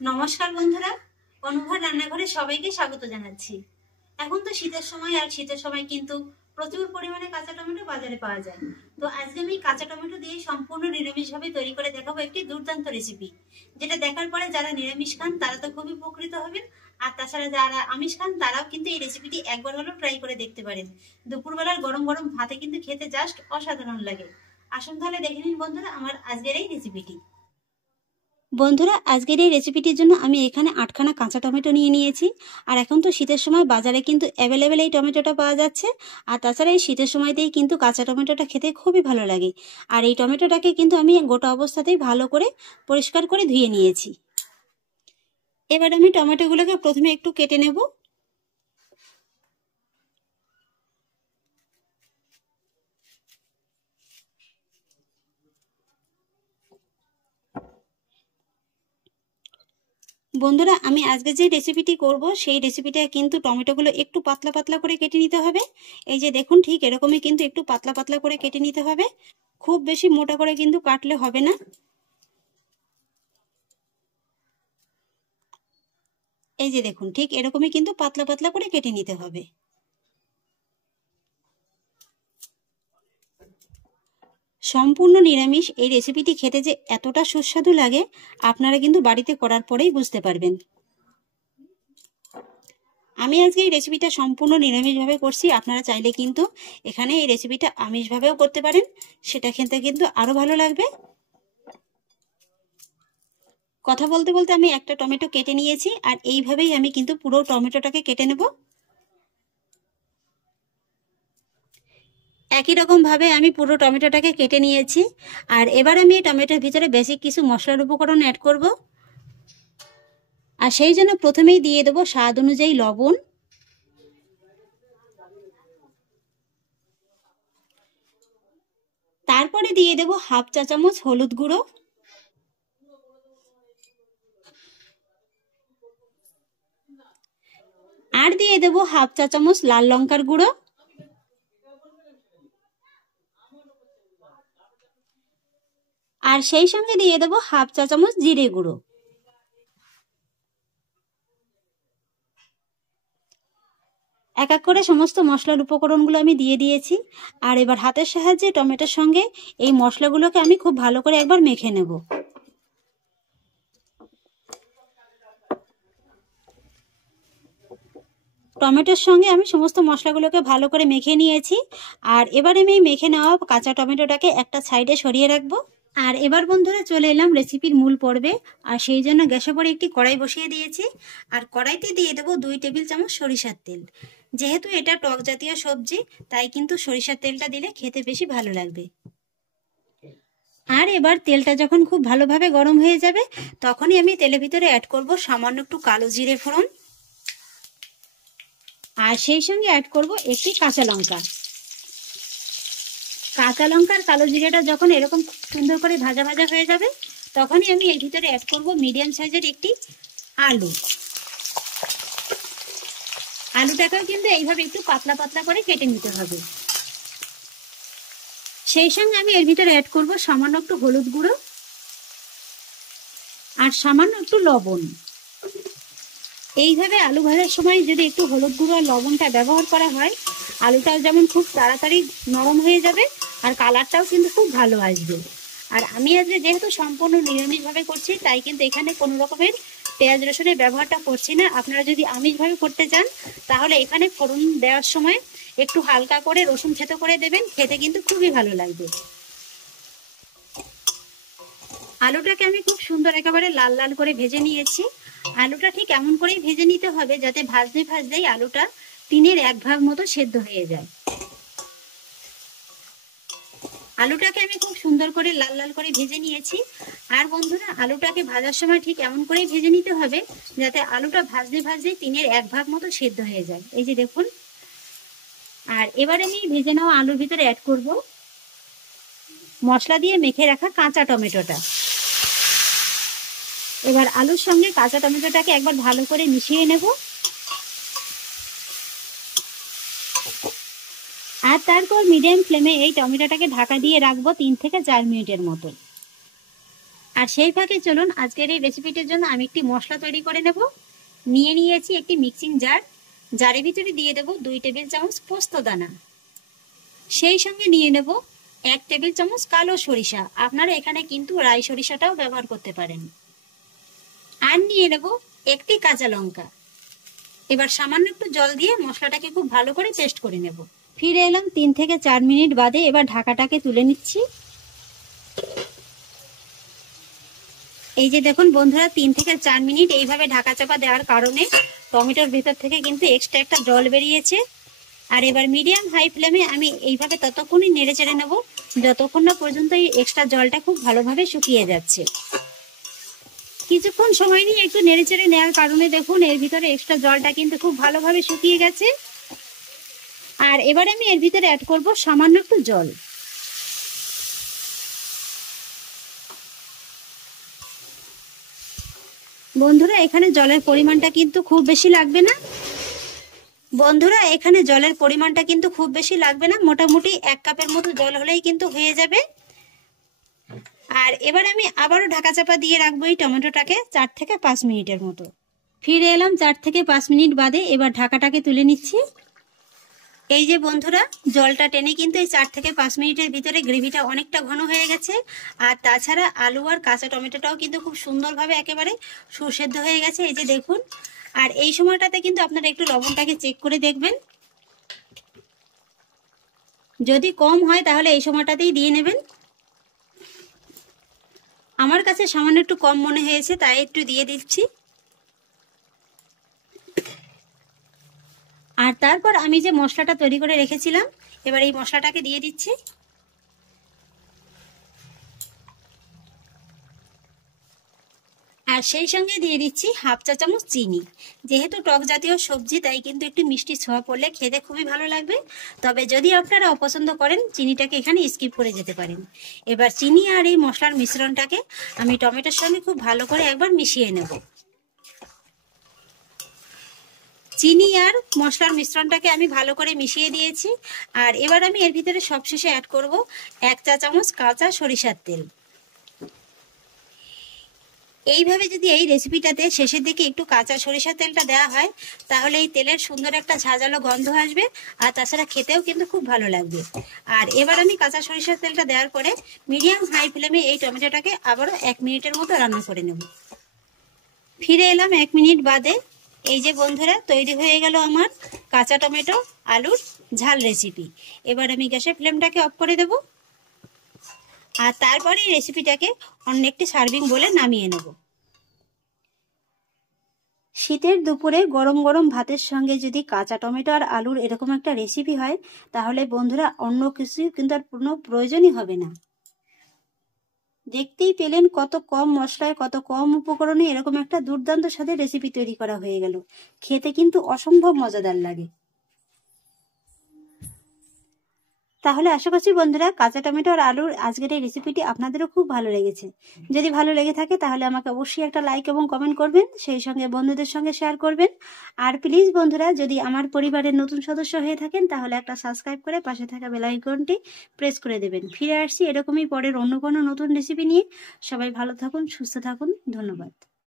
নমস্কার বন্ধুরা, অনুভব রান্নাঘরে সবাইকে স্বাগত জানাচ্ছি। এখন তো শীতের সময়, আর শীতের সময় কিন্তু প্রচুর পরিমাণে কাঁচা টমেটো বাজারে পাওয়া যায়। তো আজকে আমি কাঁচা টমেটো দিয়ে সম্পূর্ণ নিরামিষভাবে তৈরি করে দেখাবো একটি দুর্দান্ত রেসিপি, যেটা দেখার পরে যারা নিরামিষ খান তারা তো খুবই উপকৃত হবেন, আর তাছাড়া যারা আমিষ খান তারাও কিন্তু এই রেসিপিটি একবার হলেও ট্রাই করে দেখতে পারেন। দুপুরবেলার গরম গরম ভাতে কিন্তু খেতে জাস্ট অসাধারণ লাগে। আসুন তাহলে দেখে নিন বন্ধুরা আমার আজকের এই রেসিপিটি। বন্ধুরা, আজকের এই রেসিপিটির জন্য আমি এখানে 8খানা কাঁচা টমেটো নিয়ে নিয়েছি। আর এখন তো শীতের সময় বাজারে কিন্তু অ্যাভেলেবেল এই টমেটোটা পাওয়া যাচ্ছে। আর তাছাড়া এই শীতের সময়তেই কিন্তু কাঁচা টমেটোটা খেতে খুবই ভালো লাগে। আর এই টমেটোটাকে কিন্তু আমি গোটা অবস্থাতেই ভালো করে পরিষ্কার করে ধুয়ে নিয়েছি। এবার আমি টমেটোগুলোকে প্রথমে একটু কেটে নেব। বন্ধুরা, আমি আজকে যে রেসিপিটি করব সেই রেসিপিটা কিন্তু টমেটোগুলো একটু পাতলা পাতলা করে কেটে নিতে হবে। এই যে দেখুন, ঠিক এরকমই কিন্তু একটু পাতলা পাতলা করে কেটে নিতে হবে। খুব বেশি মোটা করে কিন্তু কাটলে হবে না। এই যে দেখুন, ঠিক এরকমই কিন্তু পাতলা পাতলা করে কেটে নিতে হবে। সম্পূর্ণ নিরামিষ এই রেসিপিটি খেতে যে এতটা সুস্বাদু লাগে আপনারা কিন্তু বাড়িতে করার পরেই বুঝতে পারবেন। আমি আজকে এই রেসিপিটা সম্পূর্ণ নিরামিষভাবে করছি। আপনারা চাইলে কিন্তু এখানে এই রেসিপিটা আমিষভাবেও করতে পারেন, সেটা খেতে কিন্তু আরো ভালো লাগবে। কথা বলতে বলতে আমি একটা টমেটো কেটে নিয়েছি, আর এইভাবেই আমি কিন্তু পুরো টমেটোটাকে কেটে নেব। একই রকম ভাবে আমি পুরো টমেটোটাকে কেটে নিয়েছি। আর এবার আমি এই টমেটোর ভিতরে বেসিক কিছু মশলার উপকরণ অ্যাড করব। আর সেই জন্য প্রথমেই দিয়ে দেবো স্বাদ অনুযায়ী লবণ, তারপরে দিয়ে দেবো হাফ চা চামচ হলুদ গুঁড়ো, আর দিয়ে দেবো হাফ চা চামচ লাল লঙ্কার গুঁড়ো, আর সেই সঙ্গে দিয়ে দেবো হাফ চা চামচ জিরে গুঁড়ো। এক এক করে সমস্ত মশলার উপকরণগুলো আমি দিয়ে দিয়েছি। আর এবার হাতের সাহায্যে টমেটোর সঙ্গে এই মশলাগুলোকে আমি খুব ভালো করে একবার মেখে নেব। টমেটোর সঙ্গে আমি সমস্ত মশলাগুলোকে ভালো করে মেখে নিয়েছি। আর এবার আমি মেখে নেওয়া কাঁচা টমেটোটাকে একটা সাইডে সরিয়ে রাখবো। আর এবার বন্ধুরা চলে এলাম রেসিপির মূল পর্বে। আর সেই জন্য গ্যাসের পরে একটি কড়াই বসিয়ে দিয়েছি। আর কড়াইতে দিয়ে দেবো 2 টেবিল চামচ সরিষার তেল। যেহেতু এটা টক জাতীয় সবজি, তাই কিন্তু সরিষার তেলটা দিলে খেতে বেশি ভালো লাগবে। আর এবার তেলটা যখন খুব ভালোভাবে গরম হয়ে যাবে, তখনই আমি তেলের ভিতরে অ্যাড করব সামান্য একটু কালো জিরে ফোড়ন, আর সেই সঙ্গে অ্যাড করব একটি কাঁচা লঙ্কা। কাঁচা লঙ্কার কালো জিরেটা যখন এরকম সুন্দর করে ভাজা ভাজা হয়ে যাবে, তখনই আমি এর ভিতরে অ্যাড করব মিডিয়াম সাইজের একটি আলু। আলুটাকেও কিন্তু এইভাবে একটু পাতলা পাতলা করে কেটে নিতে হবে। সেই সঙ্গে আমি এর ভিতরে অ্যাড করব সামান্য একটু হলুদ গুঁড়ো, আর সামান্য একটু লবণ। এইভাবে আলু ভাজার সময় যদি একটু হলুদ গুঁড়ো আর লবণটা ব্যবহার করা হয়, আলুটাও যেমন খুব তাড়াতাড়ি নরম হয়ে যাবে, আর কালারটাও কিন্তু খুব ভালো আসবে। আর আমি আজকে যেহেতু সম্পূর্ণ নিরামিষভাবে করছি, তাই কিন্তু এখানে কোনো রকমের পেঁয়াজ রসুনের ব্যবহারটা করছি না। আপনারা যদি আমিষভাবে করতে চান, তাহলে এখানে ফোড়ন দেওয়ার সময় একটু হালকা করে রসুন থেতো করে দেবেন, খেতে কিন্তু খুবই ভালো লাগবে। আলুটাকে আমি খুব সুন্দর একেবারে লাল লাল করে ভেজে নিয়েছি। আলুটা ঠিক এমন করেই ভেজে নিতে হবে যাতে ভাজতে ভাজতেই আলুটা 1/3 ভাগ মতো সেদ্ধ হয়ে যায়। আলুটাকে আমি খুব সুন্দর করে লাল লাল করে ভেজে নিয়েছি। আর বন্ধুরা, আলুটাকে ভাজার সময় ঠিক এমন করেই ভেজে নিতে হবে যাতে আলুটা ভাজতে ভাজতেই 1/3 ভাগ মতো সেদ্ধ হয়ে যায়। এই যে দেখুন। আর এবারে আমি ভেজে নেওয়া আলুর ভিতরে অ্যাড করব মশলা দিয়ে মেখে রাখা কাঁচা টমেটোটা। এবার আলুর সঙ্গে কাঁচা টমেটোটাকে একবার ভালো করে মিশিয়ে নেব। আর তারপর মিডিয়াম ফ্লেমে এই টমেটোটাকে ঢাকা দিয়ে রাখবো 3 থেকে 4 মিনিটের মতো। আর আর সেই ফাঁকে চলুন আজকের এই রেসিপিটির জন্য আমি একটি মশলা তৈরি করে নেব। নিয়ে নিয়েছি একটি মিক্সিং জার, জারের ভিতরে দিয়ে দেব 2 টেবিল চামচ পোস্ত দানা, সেই সঙ্গে নিয়ে নেব 1 টেবিল চামচ কালো সরিষা, আপনারা এখানে কিন্তু রাই সরিষাটাও ব্যবহার করতে পারেন। আর নিয়ে নেব একটি কাঁচা লঙ্কা। এবার সামান্য একটু জল দিয়ে মশলাটাকে খুব ভালো করে পেস্ট করে নেব। ফিরে এলাম 3 থেকে 4 মিনিট বাদে। এবার ঢাকাটাকে তুলে নিচ্ছি। এই যে দেখুন বন্ধুরা, 3 থেকে 4 মিনিট এইভাবে ঢাকা চাপা দেওয়ার কারণে টমেটোর ভেতর থেকে কিন্তু এক্সট্রা একটা জল বেরিয়েছে। আর এবার মিডিয়াম হাই ফ্লেমে আমি এইভাবে ততক্ষণই নেড়ে চেড়ে নেব যতক্ষণ না পর্যন্ত এই এক্সট্রা জলটা খুব ভালোভাবে শুকিয়ে যাচ্ছে। কিছুক্ষণ সময় নিয়ে একটু নেড়ে চেড়ে নেওয়ার কারণে দেখুন এর ভিতরে এক্সট্রা জলটা কিন্তু খুব ভালোভাবে শুকিয়ে গেছে। আর এবার আমি এর ভিতরে অ্যাড করব সামান্য একটু জল। বন্ধুরা এখানে জলের পরিমাণটা কিন্তু খুব বেশি লাগবে না। মোটামুটি 1 কাপের মতো জল হলেই কিন্তু হয়ে যাবে। আর এবার আমি আবারও ঢাকা চাপা দিয়ে রাখবো এই টমেটোটাকে 4 থেকে 5 মিনিটের মতো। ফিরে এলাম 4 থেকে 5 মিনিট বাদে। এবার ঢাকাটাকে তুলে নিচ্ছি। এই যে বন্ধুরা, জলটা টেনে কিন্তু এই 4 থেকে 5 মিনিটের ভিতরে গ্রেভিটা অনেকটা ঘন হয়ে গেছে। আর তাছাড়া আলু আর কাঁচা টমেটোটাও কিন্তু খুব সুন্দরভাবে একেবারে সুসেদ্ধ হয়ে গেছে, এই যে দেখুন। আর এই সময়টাতে কিন্তু আপনারা একটু লবণটাকে চেক করে দেখবেন, যদি কম হয় তাহলে এই সময়টাতেই দিয়ে নেবেন। আমার কাছে সামান্য একটু কম মনে হয়েছে, তাই একটু দিয়ে দিচ্ছি। আর তারপর আমি যে মশলাটা তৈরি করে রেখেছিলাম, এবার এই মশলাটাকে দিয়ে দিচ্ছি। আর সেই সঙ্গে দিয়ে দিচ্ছি 1/2 চা চামচ চিনি। যেহেতু টক জাতীয় সবজি, তাই কিন্তু একটু মিষ্টি ছোঁয়া পড়লে খেতে খুবই ভালো লাগবে। তবে যদি আপনারা অপছন্দ করেন, চিনিটাকে এখানে স্কিপ করে যেতে পারেন। এবার চিনি আর এই মশলার মিশ্রণটাকে আমি টমেটোর সঙ্গে খুব ভালো করে একবার মিশিয়ে নেব। চিনি আর মশলার মিশ্রণটাকে আমি ভালো করে মিশিয়ে দিয়েছি। আর এবার আমি এর ভিতরে সবশেষে অ্যাড করব 1 চা চামচ কাঁচা সরিষার তেল। এইভাবে যদি এই রেসিপিটাতে শেষের দিকে একটু কাঁচা সরিষার তেলটা দেওয়া হয়, তাহলে এই তেলের সুন্দর একটা ঝাঁঝালো গন্ধ আসবে। আর তাছাড়া খেতেও কিন্তু খুব ভালো লাগবে। আর এবার আমি কাঁচা সরিষার তেলটা দেওয়ার পরে মিডিয়াম হাই ফ্লেমে এই টমেটোটাকে আবারও 1 মিনিটের মতো রান্না করে নেব। ফিরে এলাম 1 মিনিট বাদে। এই যে বন্ধুরা, তৈরি হয়ে গেল আমার কাঁচা টমেটো আলুর ঝাল রেসিপি। এবার আমি গ্যাসের ফ্লেমটাকে অফ করে দেব। আর তারপরে এই রেসিপিটাকে অন্য একটি সার্ভিং বলে নামিয়ে নেব। শীতের দুপুরে গরম গরম ভাতের সঙ্গে যদি কাঁচা টমেটো আর আলুর এরকম একটা রেসিপি হয়, তাহলে বন্ধুরা অন্য কিছু কিন্তু আর কোনো প্রয়োজনই হবে না। দেখতেই পেলেন কত কম মশলায়, কত কম উপকরণে এরকম একটা দুর্দান্ত স্বাদের রেসিপি তৈরি করা হয়ে গেল। খেতে কিন্তু অসম্ভব মজাদার লাগে। তাহলে আশা করছি বন্ধুরা, কাঁচা টমেটো আর আলুর আজকের এই রেসিপিটি আপনাদেরও খুব ভালো লেগেছে। যদি ভালো লেগে থাকে তাহলে আমাকে অবশ্যই একটা লাইক এবং কমেন্ট করবেন, সেই সঙ্গে বন্ধুদের সঙ্গে শেয়ার করবেন। আর প্লিজ বন্ধুরা, যদি আমার পরিবারের নতুন সদস্য হয়ে থাকেন তাহলে একটা সাবস্ক্রাইব করে পাশে থাকা বেল আইকনটি প্রেস করে দেবেন। ফিরে আসছি এরকমই পরের অন্য কোনো নতুন রেসিপি নিয়ে। সবাই ভালো থাকুন, সুস্থ থাকুন। ধন্যবাদ।